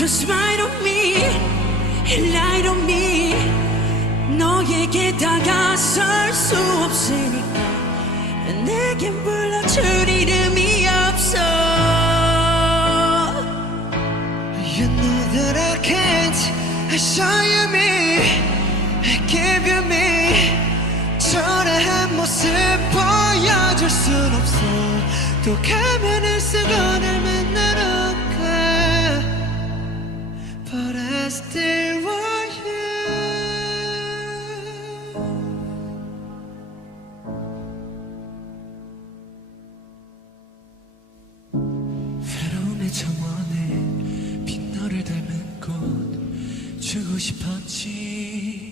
Just smile on me, lie on me. 너에게 다가설 수 없으니까 내겐 불러줄 이름이 없어. You know that I can't show you me, give you me. 초라한 모습 보여줄 순 없어. 또 가면을 쓰고 날 만나러 가. But I still want you. 외로움의 정원에 빈 너를 닮은 꽃 주고 싶었지.